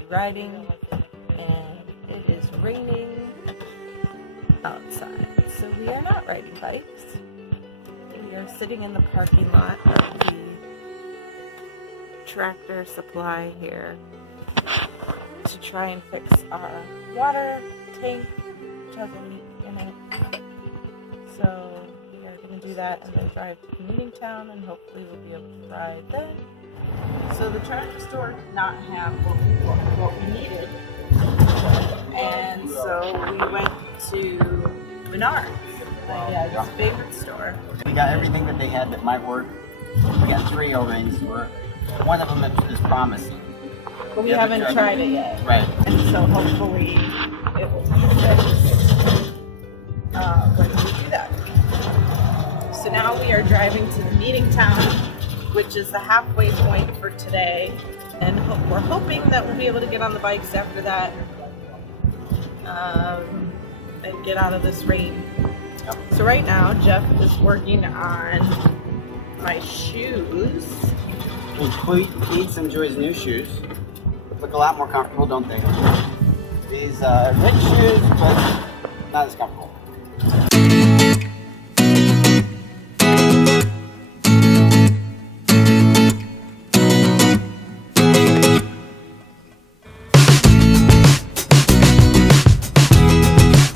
be riding, and it is raining outside, so we are not riding bikes. We are sitting in the parking lot of the Tractor Supply here to try and fix our water tank, which has a leak in it. So we are going to do that and then drive to Meetingtown, and hopefully we'll be able to ride then. So the tractor store did not have what we needed, and so we went to Menards, my dad's favorite store. We got everything that they had that might work. We got 3 O-rings. One of them is promising. But we haven't tried it yet. Right. And so hopefully it will be fixed when we do that. So now we are driving to the Meetingtown, which is the halfway point for today. And we're hoping that we'll be able to get on the bikes after that and get out of this rain. Yep. So right now, Jeff is working on my shoes. Keats enjoys new shoes. Look a lot more comfortable, don't they? These rich shoes, but not as comfortable.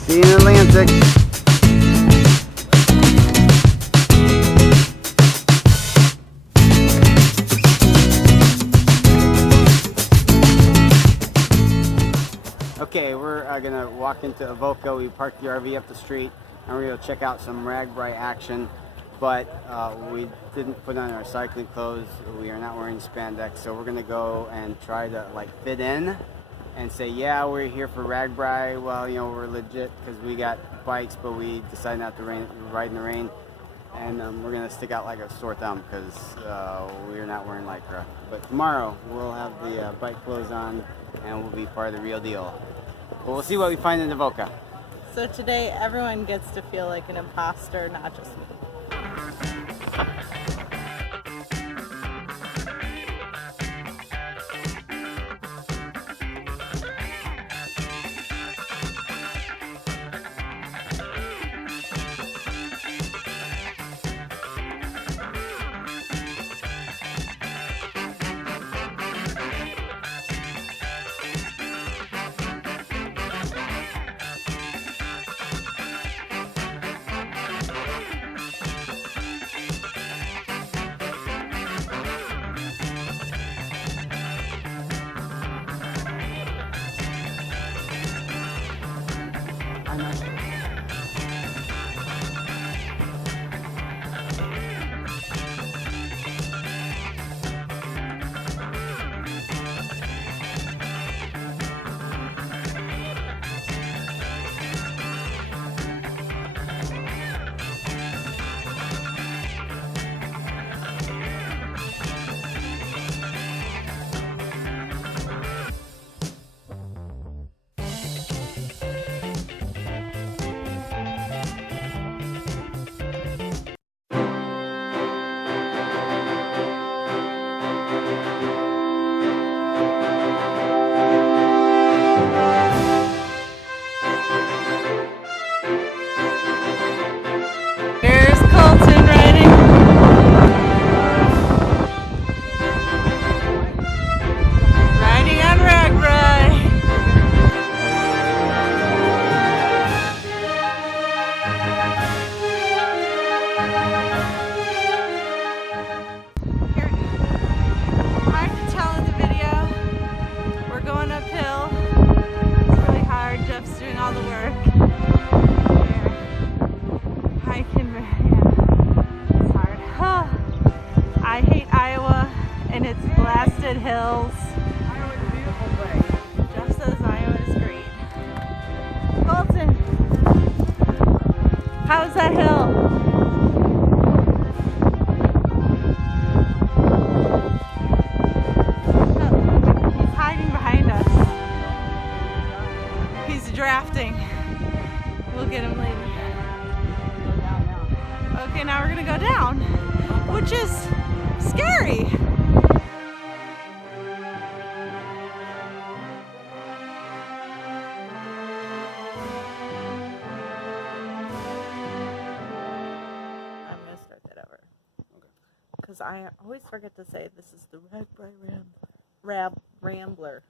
See you in Atlantic. Okay, we're gonna walk into Avoca. We parked the RV up the street, and we're gonna check out some RAGBRAI action. But we didn't put on our cycling clothes. We are not wearing spandex, so we're gonna go and try to like fit in and say, yeah, we're here for RAGBRAI. Well, you know, we're legit because we got bikes, but we decided not to ride in the rain, and we're gonna stick out like a sore thumb because we're not wearing lycra. But tomorrow we'll have the bike clothes on, and we'll be part of the real deal. But we'll see what we find in Avoca. So today everyone gets to feel like an imposter, not just me. Hills. Iowa's a beautiful place. Jeff says Iowa is great. Colton, how's that hill? He's hiding behind us. He's drafting. We'll get him later. Okay, now we're gonna go down, which is scary. I always forget to say this is the RAGBRAI Rambler.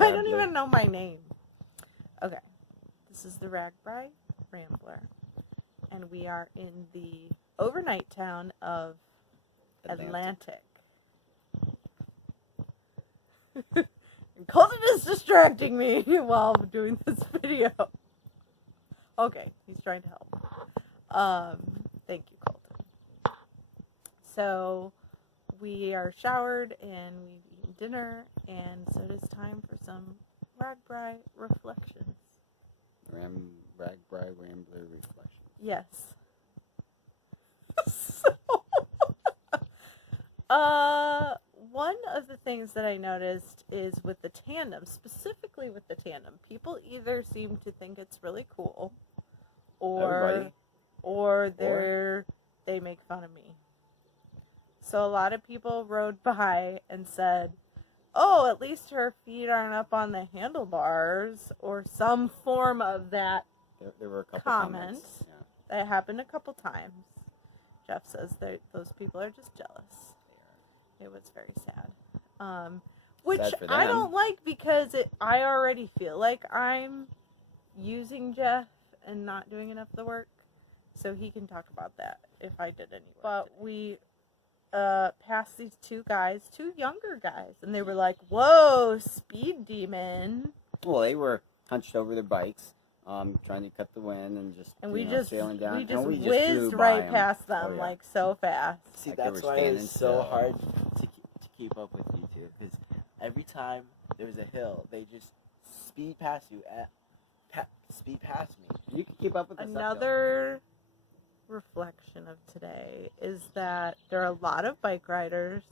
I don't even know my name. Okay. This is the RAGBRAI Rambler. And we are in the overnight town of Atlantic. Colton is distracting me while I'm doing this video. Okay, he's trying to help. Thank you, Colton. So, we are showered and we've eaten dinner, and so it is time for some RAGBRAI reflections. RAGBRAI Rambler reflections. Yes. One of the things that I noticed is with the tandem, specifically with the tandem, people either seem to think it's really cool, or they make fun of me. So a lot of people rode by and said, "Oh, at least her feet aren't up on the handlebars," or some form of that. There were a couple comments. Yeah. That happened a couple times. Jeff says that those people are just jealous. It was very sad. Which I don't like, because I already feel like I'm using Jeff and not doing enough of the work. So he can talk about that if I did any work. But we passed these two younger guys, and they were like, "Whoa, speed demon." Well, they were hunched over their bikes, trying to cut the wind and sailing down. We just whizzed right past them, like, so fast. See, like that's why it's so hard to keep up with you two, because every time there's a hill, they just speed past you, speed past me. You can keep up with us. Another reflection of today is that there are a lot of bike riders,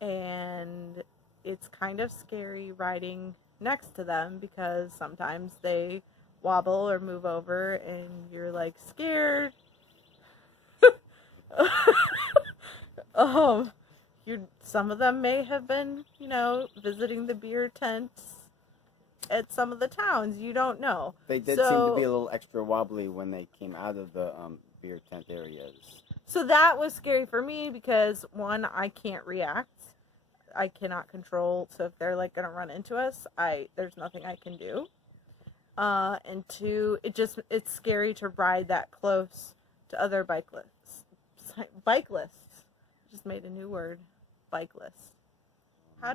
and it's kind of scary riding next to them, because sometimes they wobble or move over and you're like scared. Some of them may have been, visiting the beer tents at some of the towns. You don't know. They did seem to be a little extra wobbly when they came out of the beer tent areas. So that was scary for me, because one, I can't react. I cannot control. So if they're like gonna run into us, there's nothing I can do. And two, it's scary to ride that close to other bikelists. Just made a new word. Bikelists. How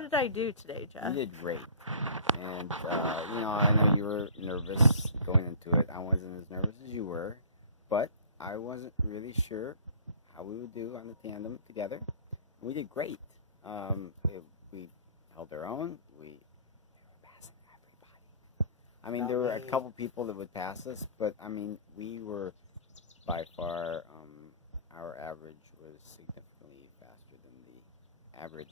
did I do today, Jeff? You did great. And I know you were nervous going into it. I wasn't as nervous as you were, but I wasn't really sure how we would do on the tandem together. We did great. We held our own. We were passing everybody. I mean, there were a couple people that would pass us, but I mean, we were by far, our average was significantly faster than the average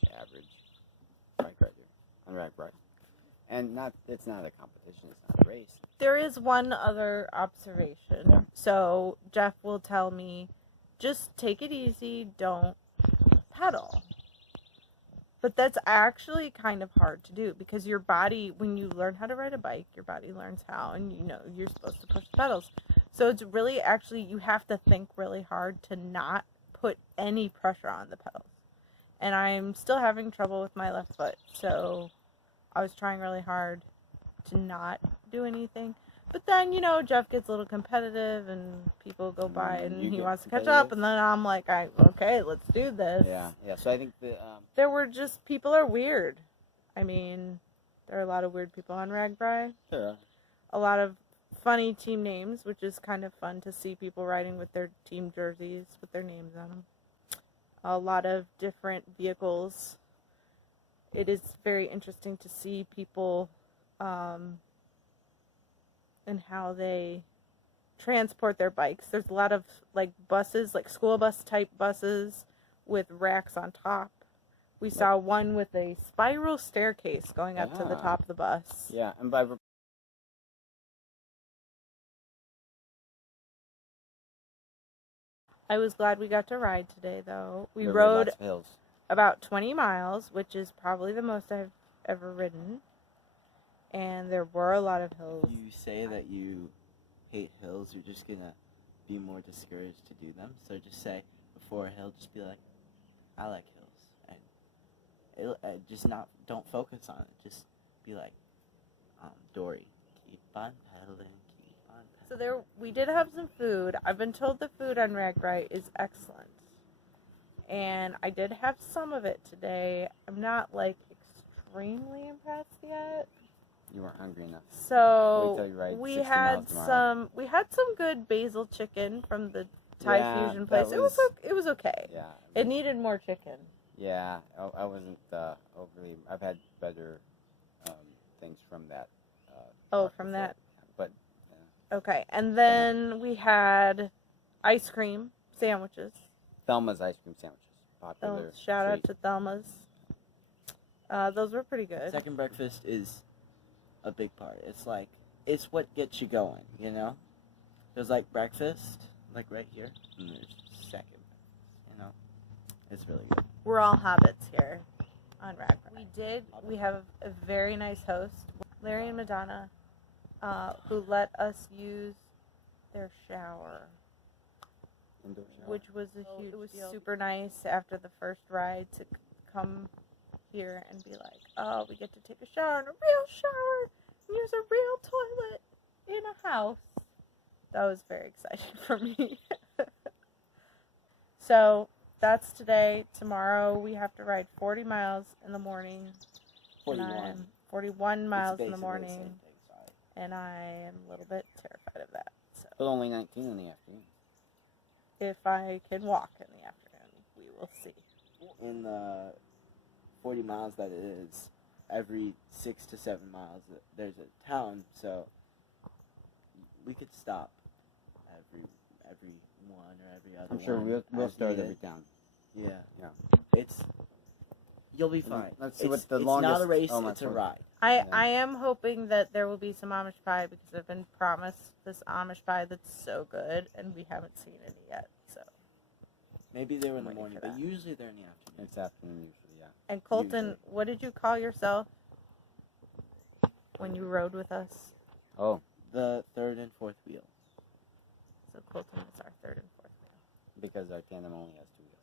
bike rider on RAGBRAI. And it's not a competition, it's not a race. There is one other observation. Yeah. So Jeff will tell me, just take it easy, don't pedal. But that's actually kind of hard to do, because your body, when you learn how to ride a bike, your body learns how, and you're supposed to push the pedals. So it's really, actually, you have to think really hard to not put any pressure on the pedals. And I'm still having trouble with my left foot, so I was trying really hard to not do anything. But then, Jeff gets a little competitive, and people go by, and he wants to catch up, and then I'm like, okay, let's do this. Yeah. So I think there were people are weird. I mean, there are a lot of weird people on RAGBRAI. Sure. A lot of funny team names, which is kind of fun to see people riding with their team jerseys with their names on them. A lot of different vehicles. It is very interesting to see people and how they transport their bikes. There's a lot of buses, like school bus type buses with racks on top. We saw one with a spiral staircase going up to the top of the bus. Yeah, and by I was glad we got to ride today, though. We rode lots of hills. About 20 miles, which is probably the most I've ever ridden. And there were a lot of hills. You say that you hate hills, you're just gonna be more discouraged to do them. So just say, before a hill, just be like, I like hills, and just don't focus on it. Just be like, Dory, keep on pedaling, keep on pedaling. So there, we did have some food. I've been told the food on RAGBRAI is excellent, and I did have some of it today. I'm not like extremely impressed yet. You weren't hungry enough. So Wait till you ride we 60 had miles tomorrow. we had some good basil chicken from the Thai Yeah, fusion place. that It was okay. Yeah. It needed more chicken. Yeah, I wasn't overly. I've had better things from that. Oh, market from before. that. But Okay, and then we had ice cream sandwiches. Thelma's ice cream sandwiches, popular. Shout out treat. to Thelma's. Those were pretty good. Second breakfast is a big part. It's what gets you going, you know? There's like breakfast, like right here, and there's second breakfast, you know? It's really good. We're all hobbits here on RAGBRAI. We have a very nice host, Larry and Madonna, who let us use their shower, Indoor shower. which was a huge deal. It was super nice after the first ride to come here and be like, oh, we get to take a shower in a real shower and use a real toilet in a house. That was very exciting for me. So that's today. Tomorrow we have to ride 40 miles in the morning. 41. 41 miles in the It's basically the morning. same thing, sorry. And I am a little bit terrified of that. So But only 19 in the afternoon. if I can walk in the afternoon, we will see. In the 40 miles that it is, every 6 to 7 miles there's a town, so we could stop every one or every other. I'm sure one we'll as start needed. every town. Yeah. Yeah. You'll be fine. Let's see it's, what the it's longest. not a race, oh, my it's a God. ride. I am hoping that there will be some Amish pie because I've been promised this Amish pie that's so good, and we haven't seen any yet. So. Maybe they were in the Waiting morning, for but that. usually they're in the afternoon. It's afternoon usually, yeah. And Colton, Usually. what did you call yourself when you rode with us? Oh, The third and fourth wheel. So Colton is our third and fourth wheel. because our tandem only has 2 wheels.